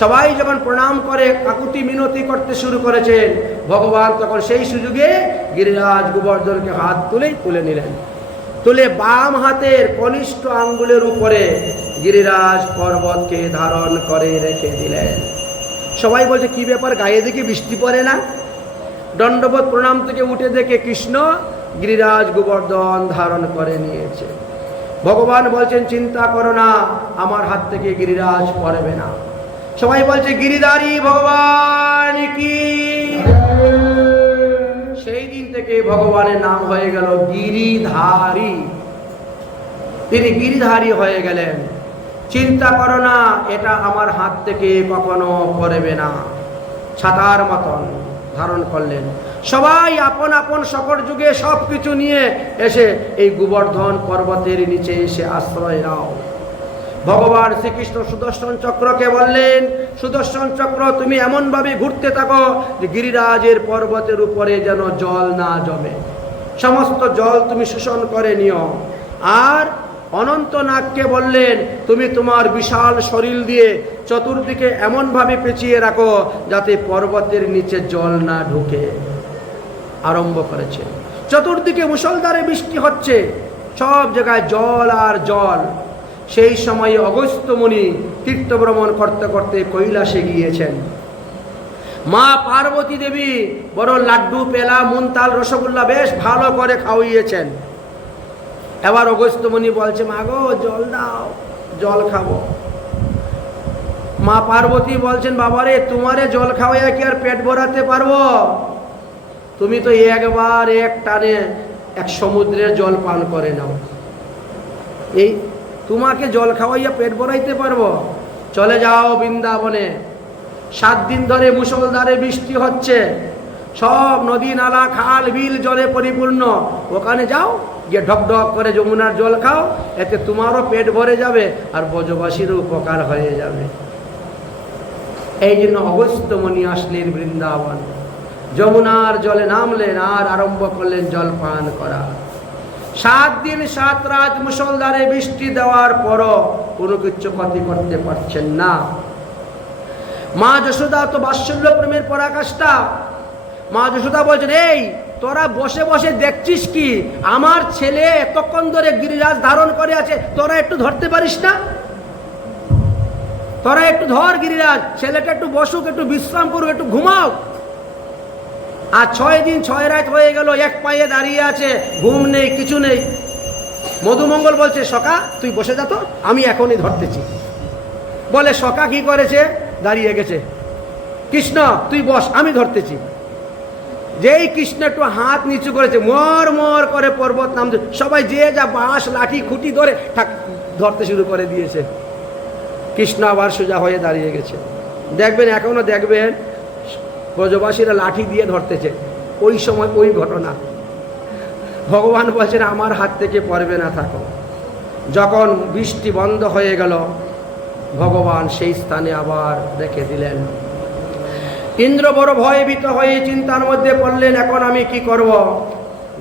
সবাই যখন প্রণাম করে কাকুতি মিনতি করতে শুরু করেছেন, ভগবান তখন সেই সুযোগে গিরিরাজ গোবর্ধনকে হাত তুলে নিলেন। তুলে বাম হাতের কনিষ্ঠ আঙ্গুলের উপরে গিরিরাজ পর্বতকে ধারণ করে রেখে দিলেন। সবাই বলছে, কি ব্যাপার, গায়ে দেখে বৃষ্টি পড়ে না? দণ্ডবোধ প্রণাম থেকে উঠে দেখে কৃষ্ণ গিরিরাজ গোবর্ধন ধারণ করে নিয়েছে। ভগবান বলছেন, চিন্তা করো না, আমার হাত থেকে গিরিরাজ পড়বে না। সবাই বলছে, গিরিধারী ভগবান কি। সেই দিন থেকে ভগবানের নাম হয়ে গেল গিরিধারী। তিনি গিরিধারী হয়ে গেলেন। চিন্তা করো না, এটা আমার হাত থেকে কখনো পড়বে না। ছাতার মতন ধারণ করলেন। সবাই আপন আপন সকল যুগে সব কিছু নিয়ে এসে এই গোবর্ধন পর্বতের নিচে এসে আশ্রয় নাও। ভগবান শ্রীকৃষ্ণ সুদর্শন চক্রকে বললেন, সুদর্শন চক্র তুমি এমনভাবে ঘুরতে থাকো যে গিরিরাজের পর্বতের উপরে যেন জল না জমে, সমস্ত জল তুমি শোষণ করে নিও। আর অনন্তনাগকে বললেন, তুমি তোমার বিশাল শরীর দিয়ে চতুর্দিকে এমনভাবে পেঁচিয়ে রাখো যাতে পর্বতের নিচে জল না ঢুকে। আরম্ভ করেছে। চতুর্দিকে মুষলধারে বৃষ্টি হচ্ছে, সব জায়গায় জল আর জল। সেই সময়ে অগস্ত্য মুনি তীর্থভ্রমণ করতে করতে কৈলাসে গিয়েছেন। মা পার্বতী দেবী বড় লাড্ডু, পেলা, মুনতাল, রসগোল্লা বেশ ভালো করে খাওয়িয়েছেন। এবার অগস্ত্য মুনি বলছে, মা গো জল দাও, জল খাবো। মা পার্বতী বলছেন, বাবারে তোমারে জল খাওয়াইয়া কি আর পেট ভরাতে পারবো? তুমি তো একবার এক টানে এক সমুদ্রের জল পান করে নাও, এই তোমাকে জল খাওয়াইয়া পেট ভরাইতে পারবো? চলে যাও বৃন্দাবনে। 7 দিন ধরে মুষলধারে বৃষ্টি হচ্ছে, সব নদী নালা খাল বিল জলে পরিপূর্ণ। ওখানে যাও, গিয়ে ঢক ঢক করে যমুনার জল খাও, এতে তোমারও পেট ভরে যাবে আর ব্রজবাসীরও উপকার হয়ে যাবে। এই জন্য অগস্ত্য মুনি আসলেন বৃন্দাবন, যমুনার জলে নামলেন আর আরম্ভ করলেন জল পান করা। 7 দিন 7 রাত মুষলধারে বৃষ্টি দেওয়ার পরও কোনো কিছু ক্ষতি করতে পারছেন না। মা যশোদা তো বাৎসল্য প্রেমের পরাকাষ্ঠা। মা যশোদা বলছেন, এই তোরা বসে বসে দেখছিস কি? আমার ছেলে এতক্ষণ ধরে গিরিরাজ ধারণ করে আছে, তোরা একটু ধরতে পারিস না? তোরা একটু ধর গিরিরাজ, ছেলেটা একটু বসুক, একটু বিশ্রাম করুক, একটু ঘুমাও। আর 6 দিন 6 রাত হয়ে গেল, এক পায়ে দাঁড়িয়ে আছে, ঘুম নেই, কিছু নেই। মধুমঙ্গল বলছে, সখা তুই বসে যা তো, আমি এখনই ধরতেছি। বলে সখা কি করেছে? দাঁড়িয়ে গেছে। কৃষ্ণ তুই বস, আমি ধরতেছি। যেই কৃষ্ণ একটু হাত নিচু করেছে, মর মর করে পর্বত নামছে, সবাই যে যা বাঁশ লাঠি খুঁটি ধরে ধরতে শুরু করে দিয়েছে। কৃষ্ণ আবার সোজা হয়ে দাঁড়িয়ে গেছে। দেখবেন এখনো দেখবেন ব্রজবাসীরা লাঠি দিয়ে ধরতেছে, ওই সময় ওই ঘটনা। ভগবান বলছেন, আমার হাত থেকে পড়বে না, থাকো। যখন বৃষ্টি বন্ধ হয়ে গেল, ভগবান সেই স্থানে আবার রেখে দিলেন। ইন্দ্র বড় ভয়ভীত হয়ে চিন্তার মধ্যে পড়লেন, এখন আমি কি করব?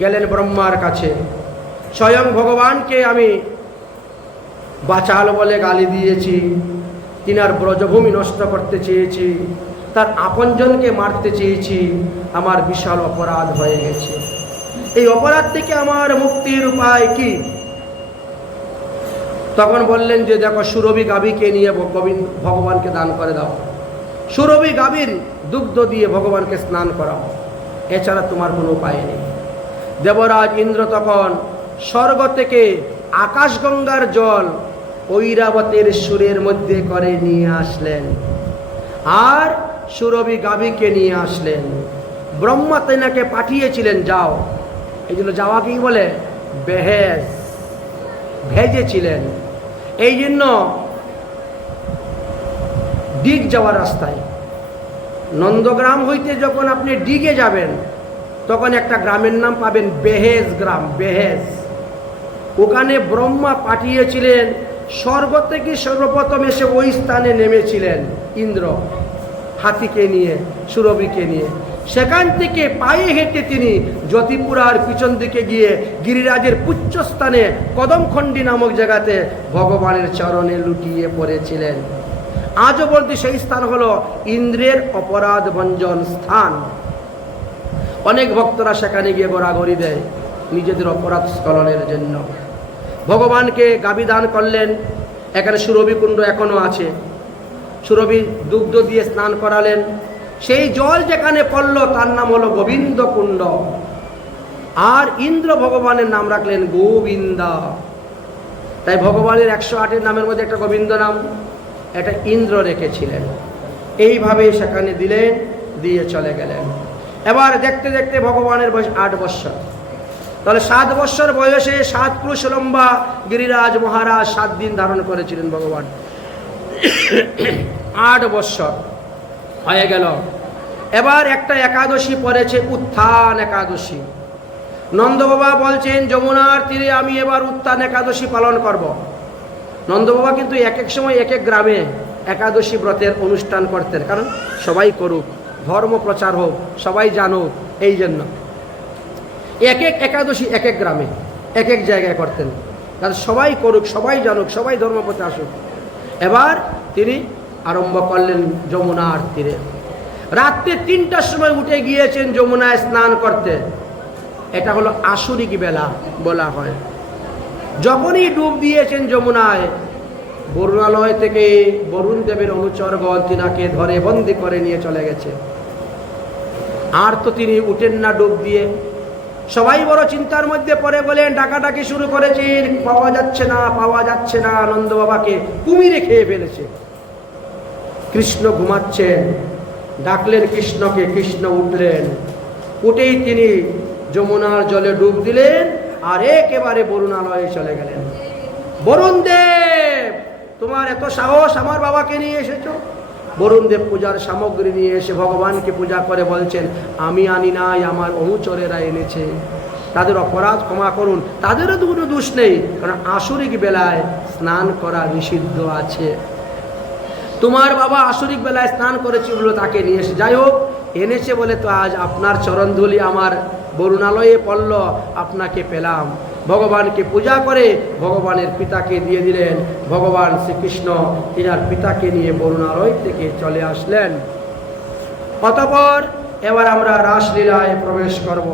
গেলেন ব্রহ্মার কাছে। স্বয়ং ভগবানকে আমি বাচাল বলে গালি দিয়েছি, তিনার ব্রজভূমি নষ্ট করতে চেয়েছি, তার আপনজনকে মারতে চেয়েছি, আমার বিশাল অপরাধ হয়ে গেছে। এই অপরাধ থেকে আমার মুক্তির উপায় কি? তখন বললেন যে দেখো, সুরভি গাভীকে নিয়ে ভগবানকে দান করে দাও। সুরভি গাভীর দুগ্ধ দিয়ে ভগবানকে স্নান করাও, এছাড়া তোমার কোনো উপায় নেই। দেবরাজ ইন্দ্র তখন স্বর্গ থেকে আকাশগঙ্গার জল ঐরাবতের সুরের মধ্যে করে নিয়ে আসলেন আর সুরভি গাভীকে নিয়ে আসলেন। ব্রহ্মা তেনাকে পাঠিয়েছিলেন, যাও। এই জন্য যাওয়াকেই বলে বেহেজ, ভেজেছিলেন। এই জন্য ডিগ যাওয়ার রাস্তায়, নন্দগ্রাম হইতে যখন আপনি ডিগে যাবেন, তখন একটা গ্রামের নাম পাবেন বেহেজ গ্রাম, বেহেজ। ওখানে ব্রহ্মা পাঠিয়েছিলেন, স্বর্গ থেকে সর্বপ্রথম এসে ওই স্থানে নেমেছিলেন ইন্দ্র, হাতিকে নিয়ে, সুরভিকে নিয়ে। সেখান থেকে পায়ে হেঁটে তিনি জ্যোতিপুরার পিছন দিকে গিয়ে গিরিরাজের পুচ্ছস্থানে কদমখণ্ডী নামক জায়গাতে ভগবানের চরণে লুটিয়ে পড়েছিলেন। আজও বলতে সেই স্থান হলো ইন্দ্রের অপরাধ ভঞ্জন স্থান। অনেক ভক্তরা সেখানে গিয়ে গড়াগড়ি দেয় নিজেদের অপরাধ স্খলনের জন্য। ভগবানকে গাভী দান করলেন। এখানে সুরভি কুণ্ড এখনো আছে, সুরভি দুগ্ধ দিয়ে স্নান করালেন। সেই জল যেখানে পড়ল তার নাম হলো গোবিন্দ কুণ্ড। আর ইন্দ্র ভগবানের নাম রাখলেন গোবিন্দা। তাই ভগবানের 108 নামের মধ্যে একটা গোবিন্দ নাম, এটা ইন্দ্র রেখেছিলেন। এইভাবে সেখানে দিলেন, দিয়ে চলে গেলেন। এবার দেখতে দেখতে ভগবানের বয়স 8 বৎসর। তাহলে 7 বৎসর বয়সে 7 ক্রুশ লম্বা গিরিরাজ মহারাজ 7 দিন ধারণ করেছিলেন ভগবান। 8 বৎসর হয়ে গেল। এবার একটা একাদশী পড়েছে, উত্থান একাদশী। নন্দবাবা বলছেন, যমুনার তীরে আমি এবার উত্থান একাদশী পালন করব। নন্দবাবা কিন্তু এক এক সময় এক এক গ্রামে একাদশী ব্রতের অনুষ্ঠান করতেন, কারণ সবাই করুক, ধর্ম প্রচার হোক, সবাই জানুক, এই জন্য এক এক একাদশী এক এক গ্রামে এক এক জায়গায় করতেন, কারণ সবাই করুক, সবাই জানুক, সবাই ধর্ম পথে আসুক। এবার তিনি আরম্ভ করলেন যমুনার তীরে। রাত্রে 3টার সময় উঠে গিয়েছেন যমুনায় স্নান করতে। এটা হলো আসরিক বেলা বলা হয়। যখনই ডুব দিয়েছেন যমুনায়, বরুণালয় থেকে বরুণ দেবের অনুচরগণ তিনাকে ধরে বন্দি করে নিয়ে চলে গেছে। আর তো তিনি উঠেন না ডুব দিয়ে। সবাই বড় চিন্তার মধ্যে পড়ে বলেন, ডাকাডাকি শুরু করেছেন, পাওয়া যাচ্ছে না, পাওয়া যাচ্ছে না, নন্দ বাবাকে কুমিরে খেয়ে ফেলেছে। কৃষ্ণ ঘুমাচ্ছেন, ডাকলেন কৃষ্ণকে, কৃষ্ণ উঠলেন, উঠেই তিনি যমুনার জলে ডুব দিলেন আর একেবারে বরুণালয়ে চলে গেলেন। বরুণ দেব, তোমার এত সাহস আমার বাবাকে নিয়ে এসেছো? বরুণ দেব পূজার সামগ্রী নিয়ে এসে ভগবানকে পূজা করে বলছেন, আমি আনি নাই, আমার অনুচরেরা এনেছে, তাদের অপরাধ ক্ষমা করুন। তাদেরও কোনো দোষ নেই, কারণ আসরিক বেলায় স্নান করা নিষিদ্ধ আছে। তোমার বাবা আসরিক বেলায় স্নান করেছে বলে তাকে নিয়ে এসে, যাই হোক এনেছে বলে তো আজ আপনার চরণধুলি আমার বরুণালয়ে পড়ল, আপনাকে পেলাম। ভগবানকে পূজা করে ভগবানের পিতাকে দিয়ে দিলেন। ভগবান শ্রীকৃষ্ণ তিনার পিতাকে নিয়ে বরুণালয় থেকে চলে আসলেন। অতঃপর এবার আমরা রাসলীলায় প্রবেশ করব।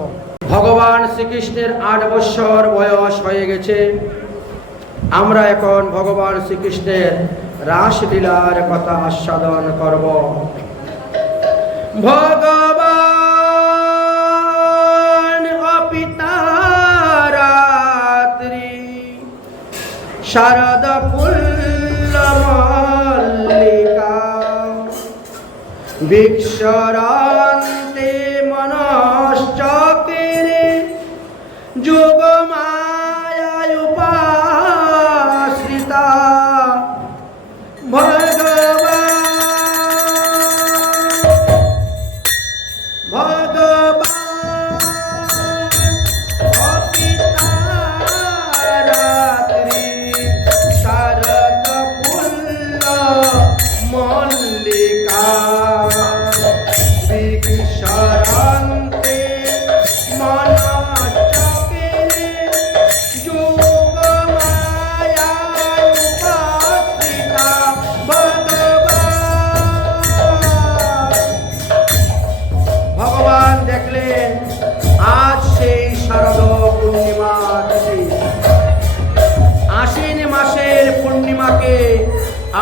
ভগবান শ্রীকৃষ্ণের 8 বৎসর বয়স হয়ে গেছে। আমরা এখন ভগবান শ্রীকৃষ্ণের রাসলীলার কথা আস্বাদন করব। ভগবান অপিতা রাত্রি শারদ ফুল্ল মল্লিকা ভিক্ষরান্তে মনশ্চক্রে যোগ মায়ায় উপাশ্রিতা।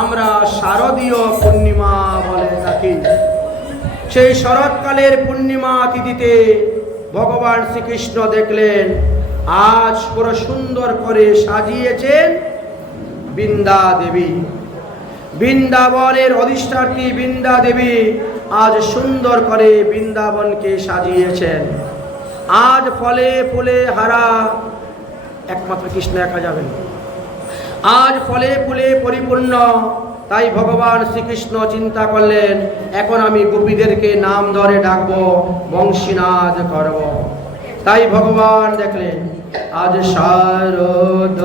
আমরা শারদীয় পূর্ণিমা বলে থাকি। সেই শরৎকালের পূর্ণিমা তিথিতে ভগবান শ্রীকৃষ্ণ দেখলেন আজ পুরো সুন্দর করে সাজিয়েছেন বৃন্দা দেবী। বৃন্দাবনের অধিষ্ঠাত্রী বৃন্দা দেবী আজ সুন্দর করে বৃন্দাবনকে সাজিয়েছেন। আজ ফলে ফুলে হারা, একমাত্র কৃষ্ণ একা যাবেন, আজ ফলে ফুলে পরিপূর্ণ। তাই ভগবান শ্রীকৃষ্ণ চিন্তা করলেন, এখন আমি গোপীদেরকে নাম ধরে ডাকবো, বংশীনাদ করব। তাই ভগবান দেখলেন আজ শারদ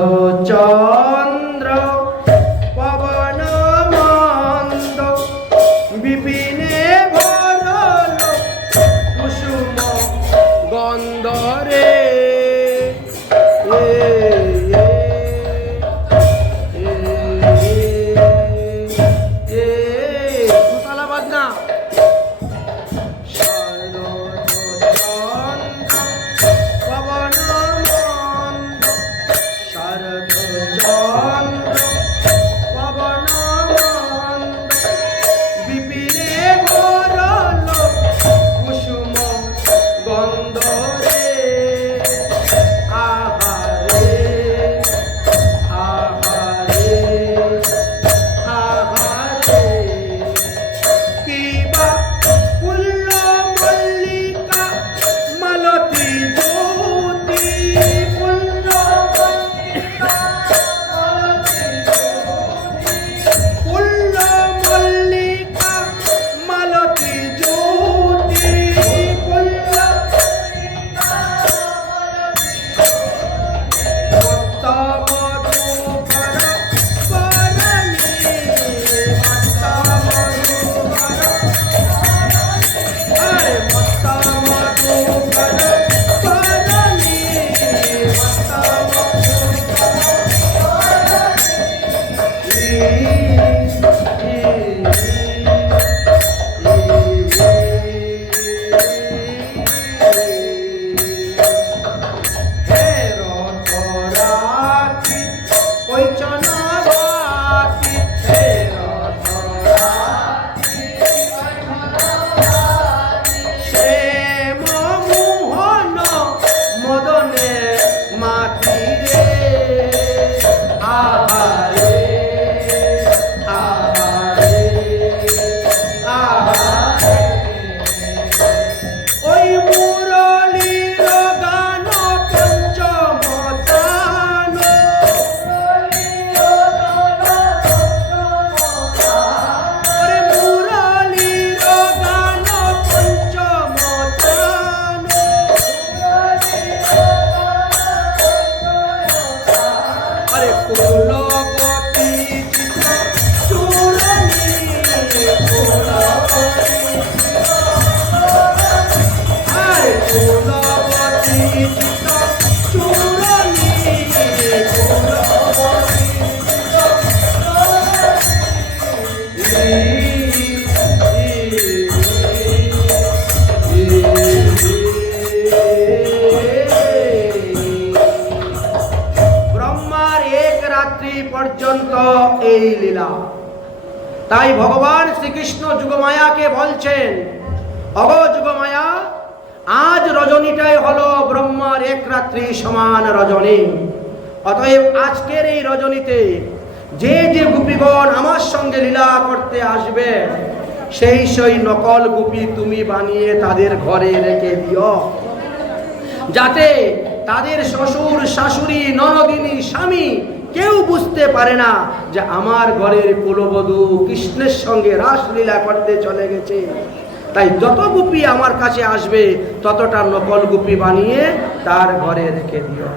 চন্দ্র পবন মন্দ বিপিনে ভরল কুসুম গন্ধরে। লীলা। তাই ভগবান শ্রীকৃষ্ণ যুগমায়াকে বলছেন, অগো যুগমায়া, আজ রজনীটাই হলো ব্রহ্মার এক রাত্রি সমান রজনী। অতএব আজকের এই রজনীতে যে যে গোপীগণ আমার সঙ্গে লীলা করতে আসবে, সেই সেই নকল গোপী তুমি বানিয়ে তাদের ঘরে রেখে দিও, যাতে তাদের শ্বশুর শাশুড়ি ননদিনী স্বামী কেউ বুঝতে পারে না যে আমার ঘরের কুলবধূ কৃষ্ণের সঙ্গে রাসলীলা করতে চলে গেছে। তাই যত গোপী আমার কাছে আসবে ততটা নকল গোপী বানিয়ে তার ঘরে রেখে দিও।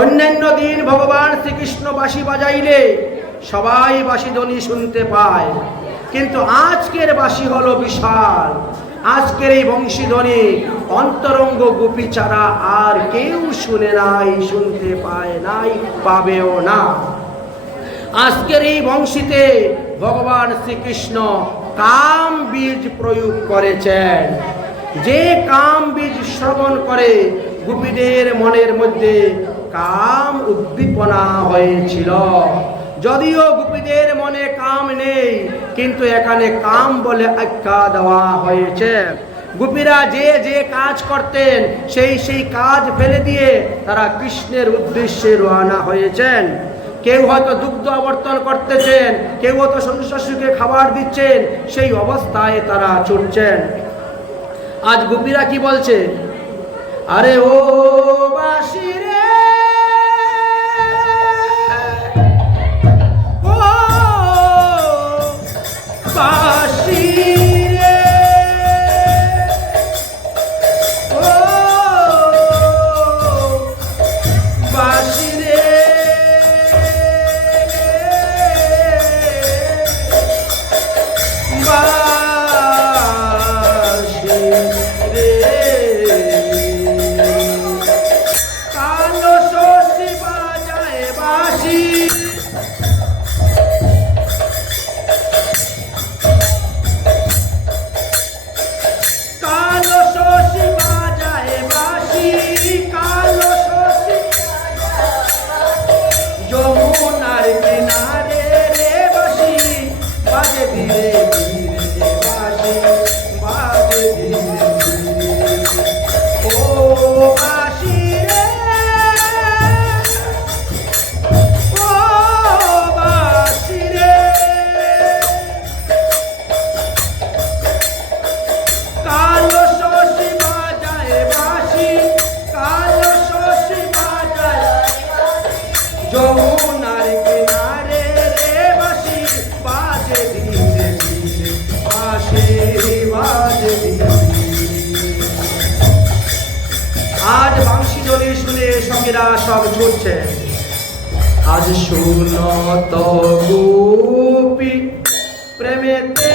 অন্যান্য দিন ভগবান শ্রীকৃষ্ণ বাঁশি বাজাইলে সবাই বাঁশি ধ্বনি শুনতে পায়, কিন্তু আজকের বাঁশি হলো বিশাল। আজকের এই বংশীধ্বনি অন্তরঙ্গ গোপী ছাড়া আর কেউ শুনে নাই, শুনতে পায় নাই, পাবেও না। আজকের এই বংশীতে ভগবান শ্রীকৃষ্ণ কাম বীজ প্রয়োগ করেছেন। যে কাম বীজ শ্রবণ করে গোপীদের মনের মধ্যে কাম উদ্দীপনা হয়েছিল। যদিও গোপীদের মনে কাম নেই, কিন্তু এখানে কাম বলে আখ্যা দেওয়া হয়েছে। গোপীরা যে যে কাজ করতেন সেই সেই কাজ ফেলে দিয়ে তারা কৃষ্ণের উদ্দেশ্যে রওনা হয়েছেন। কেউ হয়তো দুগ্ধ আবর্তন করতেছেন, কেউ হয়তো শ্বশুরকে খাবার দিচ্ছেন, সেই অবস্থায় তারা ছুটছেন। আজ গোপীরা কি বলছে? আরে ও বাঁশি রে, ও বাঁশি রে, ও বাঁশি রে, যমুনার কিনারে রে বাঁশি বাজে ধীরে ধীরে, বাঁশি বাজে ধীরে। আজ বাঁশি ধ্বনি শুনে সখীরা সব ছুটছে। আজ শুনো তো গোপী প্রেমেতে